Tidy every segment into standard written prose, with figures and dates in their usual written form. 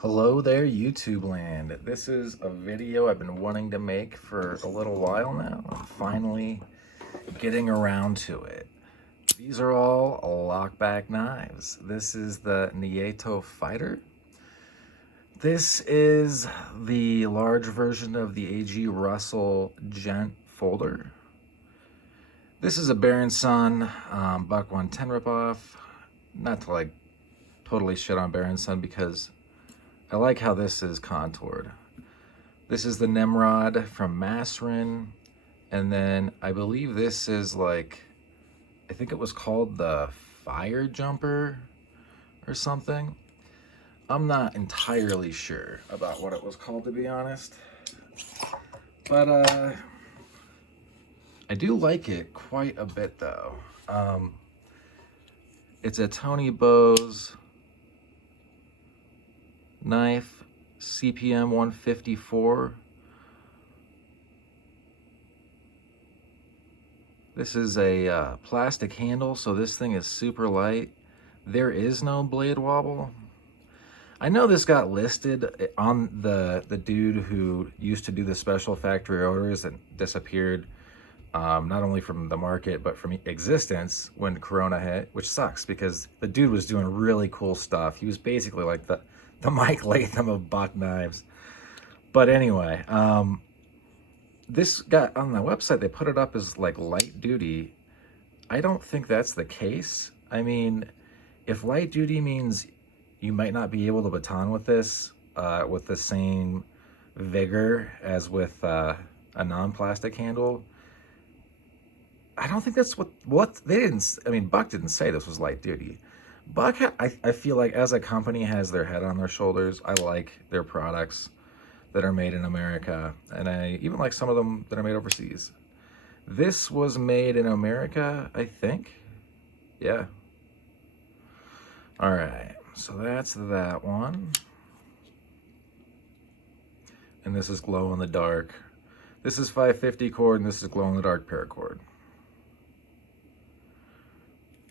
Hello there, YouTube land. This is a video I've been wanting to make for a little while now. I'm finally getting around to it. These are all lockback knives. This is the Nieto Fighter. This is the large version of the A.G. Russell Gent folder. This is a Baron Son Buck 110 ripoff. Not to like totally shit on Baron Son because I like how this is contoured. This is the Nimrod from Masrin, and then I believe this is like, I think it was called the Fire Jumper or something. I'm not entirely sure about what it was called, to be honest. But I do like it quite a bit though. It's a Tony Bose knife, CPM 154. This is a plastic handle, so this thing is super light. There is no blade wobble. I know this got listed on the dude who used to do the special factory orders and disappeared, not only from the market but from existence when Corona hit, which sucks because the dude was doing really cool stuff. He was basically like the Mike Latham of buck knives. But anyway, this got on the website, they put it up as like light duty. I don't think that's the case. I mean, if light duty means you might not be able to baton with this with the same vigor as with a non-plastic handle, I don't think that's what they didn't. I mean, Buck didn't say this was light duty. Buck, I feel like as a company has their head on their shoulders. I like their products that are made in America, and I even like some of them that are made overseas. This was made in America, I think. Yeah. All right, so that's that one. And this is glow in the dark. This is 550 cord, and this is glow in the dark paracord.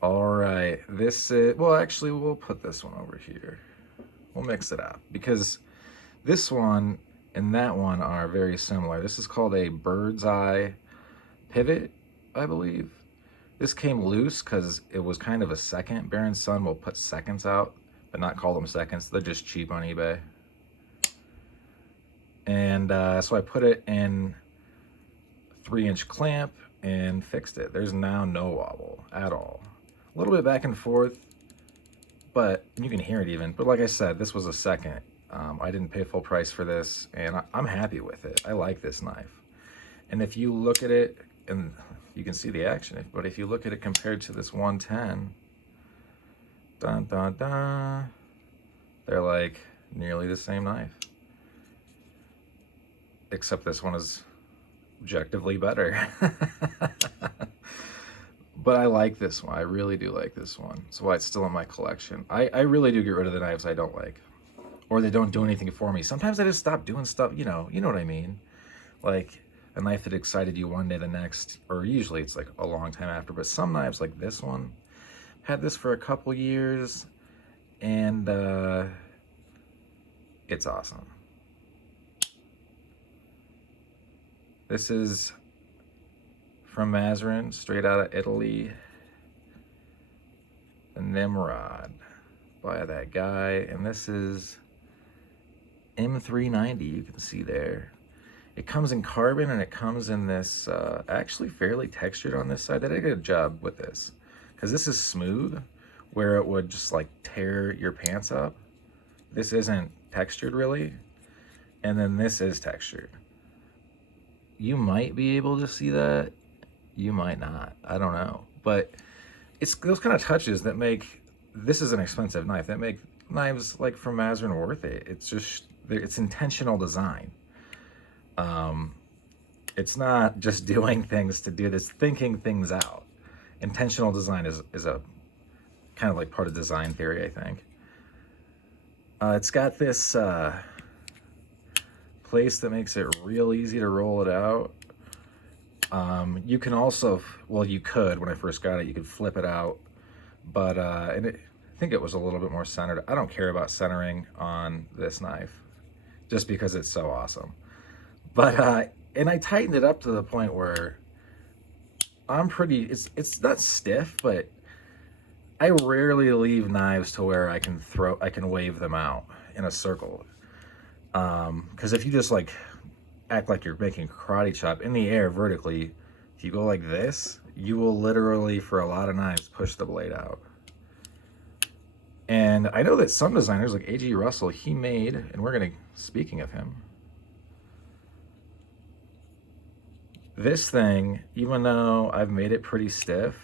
All right, this is, well, actually, we'll put this one over here. We'll mix it up because this one and that one are very similar. This is called a bird's eye pivot, I believe. This came loose because it was kind of a second. Baron Son will put seconds out, but not call them seconds. They're just cheap on eBay. And so I put it in 3-inch clamp and fixed it. There's now no wobble at all. A little bit back and forth, but you can hear it even. But like I said, this was a second. I didn't pay full price for this, and I'm happy with it. I like this knife. And if you look at it, and you can see the action, but if you look at it compared to this 110, dun, dun, dun, they're like nearly the same knife. Except this one is objectively better. But I like this one. I really do like this one. That's why it's still in my collection. I really do get rid of the knives I don't like, or they don't do anything for me. Sometimes I just stop doing stuff, you know what I mean? Like a knife that excited you one day, the next, or usually it's like a long time after. But some knives like this one, had this for a couple years, and it's awesome. This is from Masrin, straight out of Italy. The Nimrod by that guy. And this is M390, you can see there. It comes in carbon, and it comes in this, actually fairly textured on this side. They did a good job with this, because this is smooth, where it would just like tear your pants up. This isn't textured really, and then this is textured. You might be able to see that. You might not. I don't know. But it's those kind of touches that make, this is an expensive knife, that make knives like from Masrin worth it. It's just, it's intentional design. It's not just doing things to do this, thinking things out. Intentional design is a kind of like part of design theory, I think. It's got this place that makes it real easy to roll it out. You can also, well, you could, when I first got it, you could flip it out, but and think it was a little bit more centered. I don't care about centering on this knife just because it's so awesome. But, and I tightened it up to the point where I'm pretty, it's not stiff, but I rarely leave knives to where I can wave them out in a circle. Because if you just like act like you're making a karate chop in the air vertically, if you go like this, you will literally, for a lot of knives, push the blade out. And I know that some designers, like A.G. Russell, he made, and we're gonna, speaking of him, this thing, even though I've made it pretty stiff,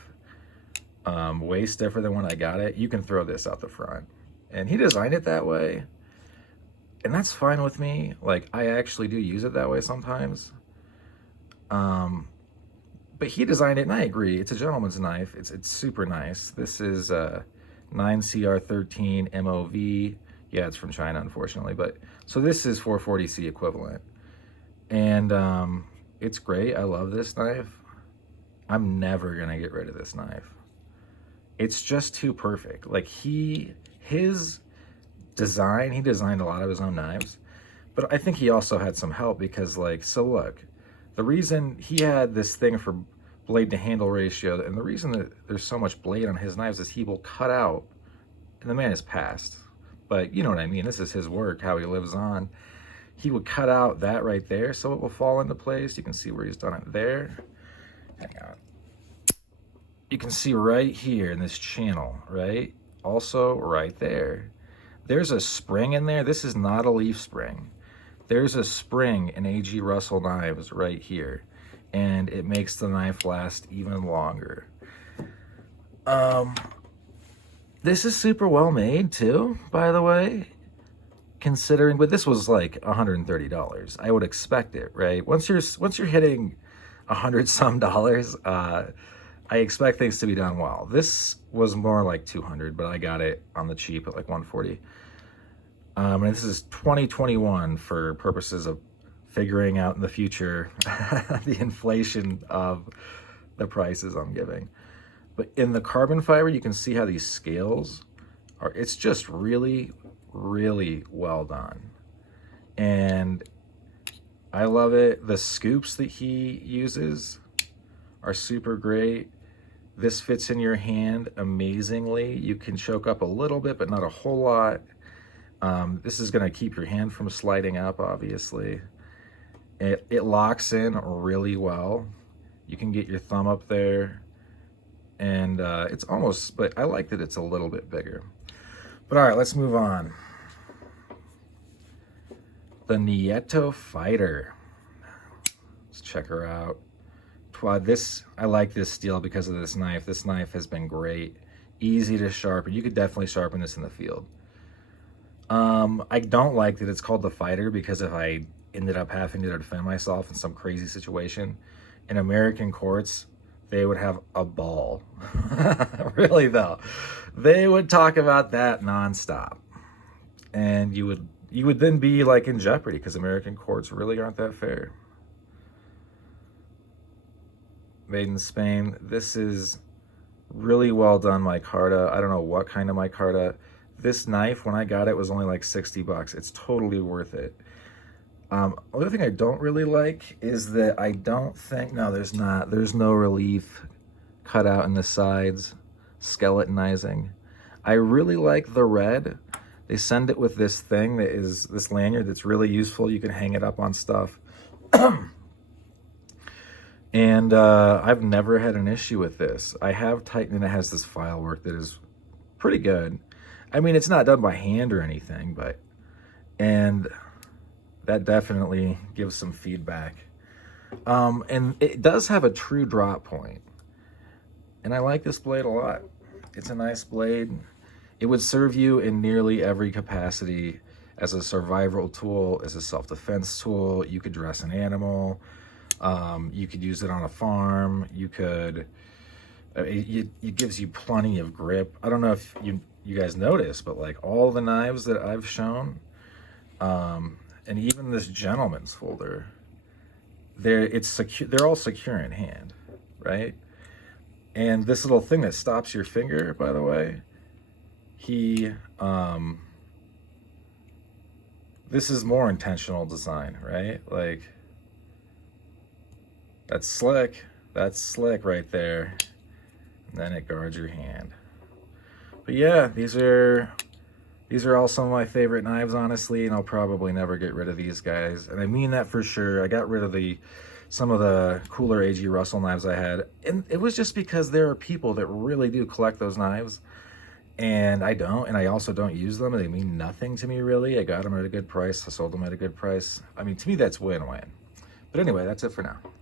way stiffer than when I got it, you can throw this out the front. And he designed it that way, and that's fine with me. Like, I actually do use it that way sometimes. But he designed it, and I agree. It's a gentleman's knife. It's super nice. This is 9CR13 MOV. Yeah, it's from China, unfortunately. But so this is 440C equivalent. And it's great. I love this knife. I'm never going to get rid of this knife. It's just too perfect. Like, his design, he designed a lot of his own knives. But I think he also had some help because, like, so look, the reason he had this thing for blade to handle ratio, and the reason that there's so much blade on his knives is he will cut out, and the man is passed, but you know what I mean, this is his work, how he lives on. He would cut out that right there so it will fall into place. You can see where he's done it there. Hang on. You can see right here in this channel, right? Also right there. There's a spring in there. This is not a leaf spring. There's a spring in A.G. Russell knives right here, and it makes the knife last even longer. This is super well made too, by the way, considering, but this was like $130. I would expect it, right? Once you're hitting $100 some, I expect things to be done well. This was more like 200, but I got it on the cheap at like 140. And this is 2021 for purposes of figuring out in the future the inflation of the prices I'm giving. But in the carbon fiber, you can see how these scales are, it's just really, really well done. And I love it. The scoops that he uses are super great. This fits in your hand amazingly. You can choke up a little bit, but not a whole lot. This is going to keep your hand from sliding up, obviously. It locks in really well. You can get your thumb up there, and it's almost, but I like that it's a little bit bigger. But all right, let's move on. The Nieto Fighter. Let's check her out. I like this steel because of this knife. This knife has been great. Easy to sharpen. You could definitely sharpen this in the field. I don't like that it's called the Fighter, because if I ended up having to defend myself in some crazy situation, in American courts, they would have a ball. Really though. They would talk about that nonstop. And you would then be like in jeopardy, because American courts really aren't that fair. Made in Spain. This is really well done micarta. I don't know what kind of micarta. This knife, when I got it, was only like 60 bucks. It's totally worth it. Other thing I don't really like is that I don't think, no, there's no relief cut out in the sides, skeletonizing. I really like the red. They send it with this thing that is this lanyard that's really useful. You can hang it up on stuff. And I've never had an issue with this. I have tightened, and it has this file work that is pretty good. I mean, it's not done by hand or anything, but, and that definitely gives some feedback. And it does have a true drop point. And I like this blade a lot. It's a nice blade. It would serve you in nearly every capacity, as a survival tool, as a self-defense tool. You could dress an animal. You could use it on a farm. You could, it gives you plenty of grip. I don't know if you guys notice, but like all the knives that I've shown, and even this gentleman's folder, they're all secure in hand, right? And this little thing that stops your finger, by the way, he, this is more intentional design, right? Like, that's slick. That's slick right there. And then it guards your hand. But yeah, these are all some of my favorite knives, honestly, and I'll probably never get rid of these guys. And I mean that for sure. I got rid of some of the cooler A.G. Russell knives I had, and it was just because there are people that really do collect those knives, and I don't, and I also don't use them. They mean nothing to me, really. I got them at a good price. I sold them at a good price. I mean, to me, that's win-win. But anyway, that's it for now.